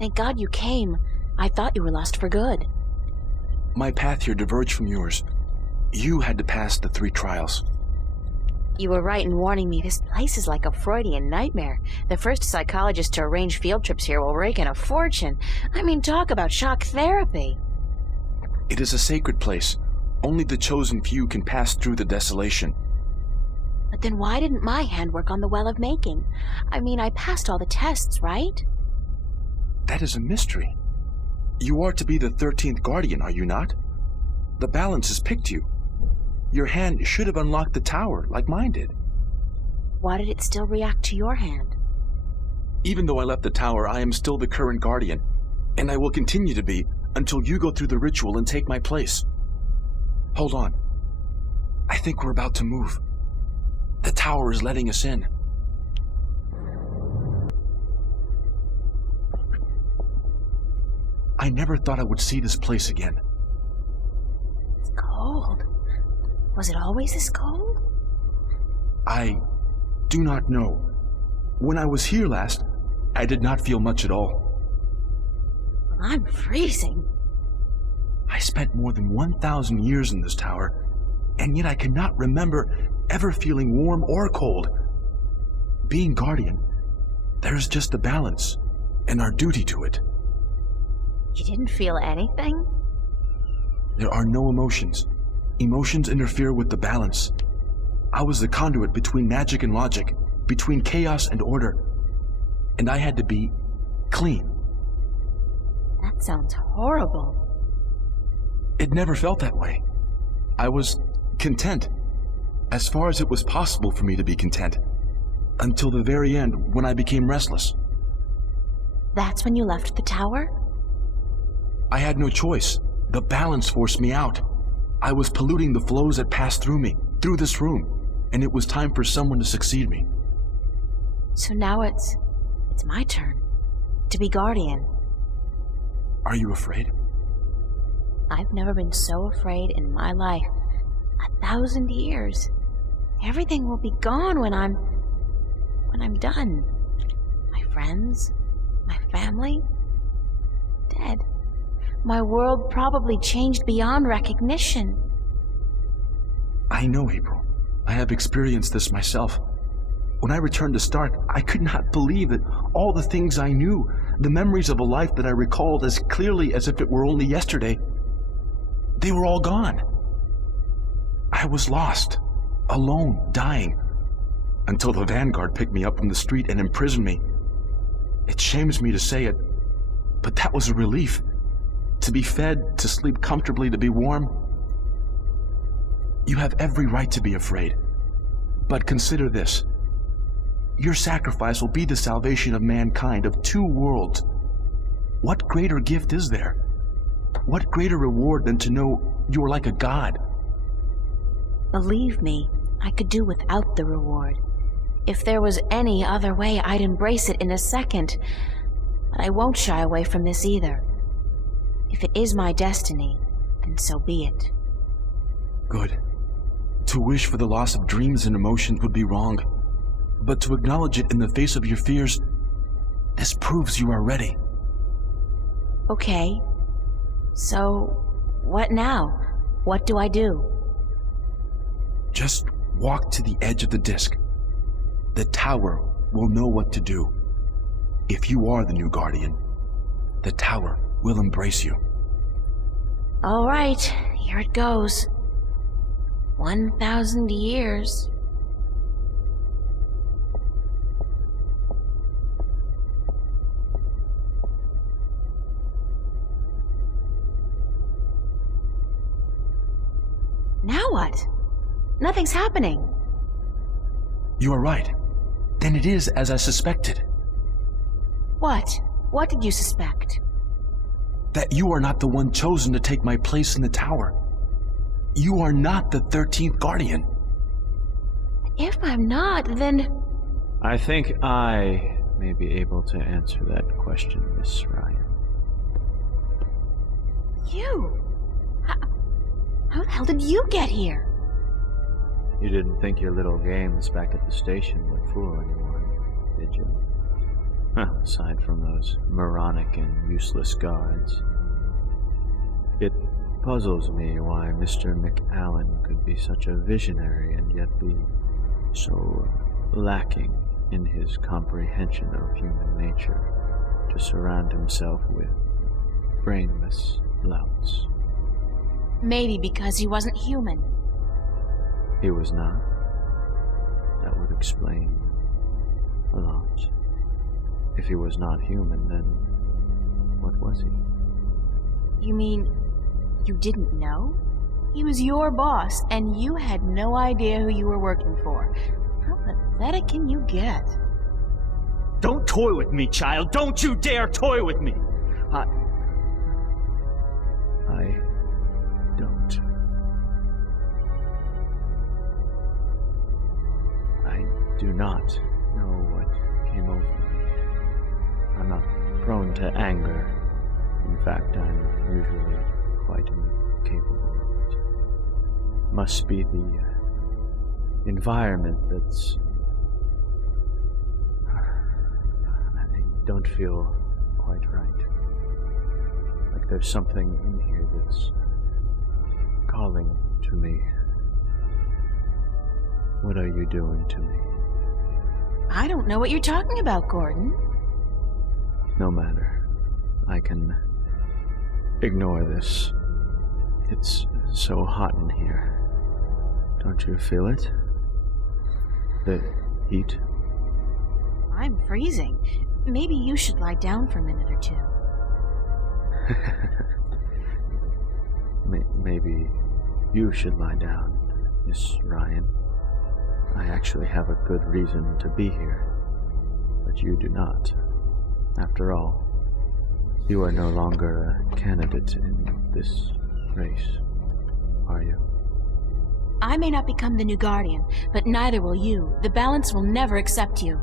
Thank God you came. I thought you were lost for good. My path here diverged from yours. You had to pass the 3 trials. You were right in warning me. This place is like a Freudian nightmare. The first psychologist to arrange field trips here will rake in a fortune. I mean, talk about shock therapy. It is a sacred place. Only the chosen few can pass through the desolation. But then why didn't my hand work on the Well of Making? I mean, I passed all the tests, right? That is a mystery. You are to be the 13th Guardian, are you not? The balance has picked you. Your hand should have unlocked the tower, like mine did. Why did it still react to your hand? Even though I left the tower, I am still the current Guardian, and I will continue to be until you go through the ritual and take my place. Hold on. I think we're about to move. The tower is letting us in. I never thought I would see this place again. It's cold. Was it always this cold? I do not know. When I was here last, I did not feel much at all. Well, I'm freezing. I spent more than 1,000 years in this tower, and yet I cannot remember ever feeling warm or cold. Being Guardian, there is just a balance, and our duty to it. You didn't feel anything? There are no emotions. Emotions interfere with the balance. I was the conduit between magic and logic, between chaos and order, and I had to be clean. That sounds horrible. It never felt that way. I was content, as far as it was possible for me to be content, until the very end when I became restless. That's when you left the tower? I had no choice. The balance forced me out. I was polluting the flows that passed through me, through this room, and it was time for someone to succeed me. So now it's my turn to be Guardian. Are you afraid? I've never been so afraid in my life. 1,000 years. Everything will be gone when I'm done. My friends, my family, dead. My world probably changed beyond recognition. I know, April. I have experienced this myself. When I returned to Stark, I could not believe that all the things I knew, the memories of a life that I recalled as clearly as if it were only yesterday, they were all gone. I was lost, alone, dying, until the Vanguard picked me up from the street and imprisoned me. It shames me to say it, but that was a relief. To be fed, to sleep comfortably, to be warm. You have every right to be afraid. But consider this. Your sacrifice will be the salvation of mankind, of 2 worlds. What greater gift is there? What greater reward than to know you are like a god? Believe me, I could do without the reward. If there was any other way, I'd embrace it in a second. But I won't shy away from this either. If it is my destiny, then so be it. Good. To wish for the loss of dreams and emotions would be wrong. But to acknowledge it in the face of your fears, this proves you are ready. Okay. So, what now? What do I do? Just walk to the edge of the disc. The tower will know what to do. If you are the new Guardian, the tower will embrace you. All right, here it goes. 1,000 years. Now what? Nothing's happening. You are right. Then it is as I suspected. What? What did you suspect? That you are not the one chosen to take my place in the tower. You are not the 13th Guardian. If I'm not, then... I think I may be able to answer that question, Miss Ryan. You? How the hell did you get here? You didn't think your little games back at the station would fool anyone, did you? Aside from those moronic and useless guards. It puzzles me why Mr. McAllen could be such a visionary and yet be so lacking in his comprehension of human nature to surround himself with brainless louts. Maybe because he wasn't human. He was not. That would explain a lot. If he was not human, then what was he? You mean you didn't know? He was your boss, and you had no idea who you were working for. How pathetic can you get? Don't toy with me, child! Don't you dare toy with me! I don't. I do not know what came over me. I'm not prone to anger. In fact, I'm usually quite incapable of it. Must be the environment that's... I don't feel quite right. Like there's something in here that's calling to me. What are you doing to me? I don't know what you're talking about, Gordon. No matter. I can ignore this. It's so hot in here. Don't you feel it? The heat? I'm freezing. Maybe you should lie down for a minute or two. Maybe you should lie down, Miss Ryan. I actually have a good reason to be here, but you do not. After all, you are no longer a candidate in this race, are you? I may not become the new Guardian, but neither will you. The balance will never accept you.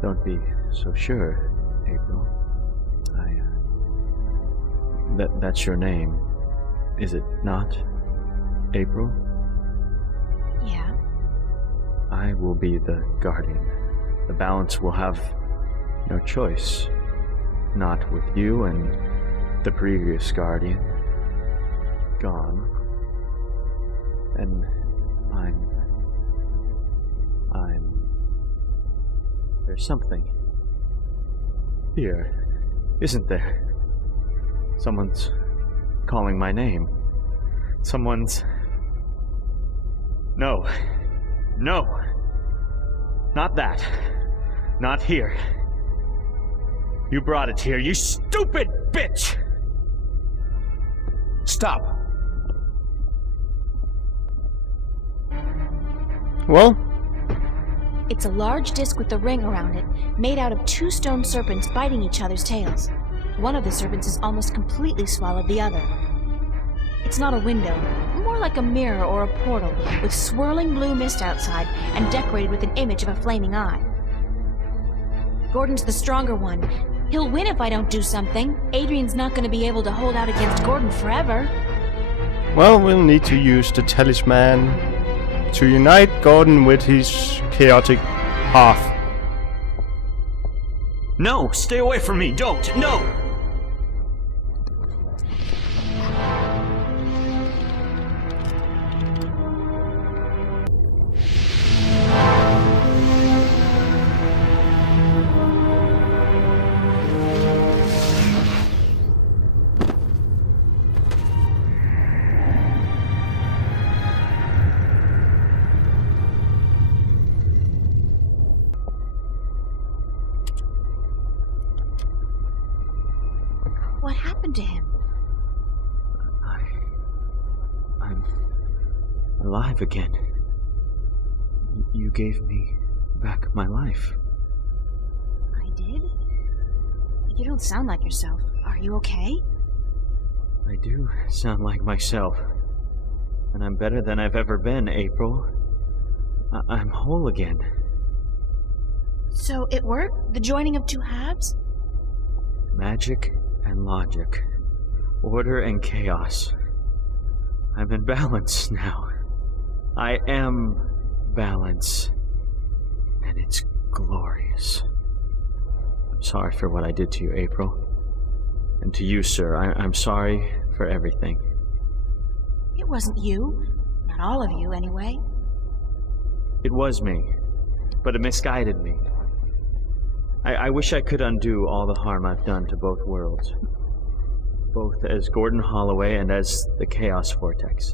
Don't be so sure, April. That's your name, is it not? April? Yeah. I will be the Guardian. The balance will have no choice. Not with you and the previous Guardian gone. And there's something here, isn't there? Someone's calling my name. Someone's... No. No. Not that. Not here. You brought it here, you stupid bitch! Stop! Well, It's a large disc with a ring around it, made out of two stone serpents biting each other's tails. One of the serpents has almost completely swallowed the other. It's not a window, more like a mirror or a portal, with swirling blue mist outside and decorated with an image of a flaming eye. Gordon's the stronger one. He'll win if I don't do something. Adrian's not going to be able to hold out against Gordon forever. well, we'll need to use the talisman to unite Gordon with his chaotic half. No! Stay away from me! Don't! No! What happened to him? I'm alive again. You gave me back my life. I did? You don't sound like yourself. Are you okay? I do sound like myself. And I'm better than I've ever been, April. I'm whole again. So it worked? The joining of two halves? Magic and logic. Order and chaos. I'm in balance now. I am balance. And it's glorious. sorry for what I did to you, April. And to you, sir, I'm sorry for everything. It wasn't you. Not all of you, anyway. It was me, but it misguided me. I wish I could undo all the harm I've done to both worlds, both as Gordon Holloway and as the Chaos Vortex.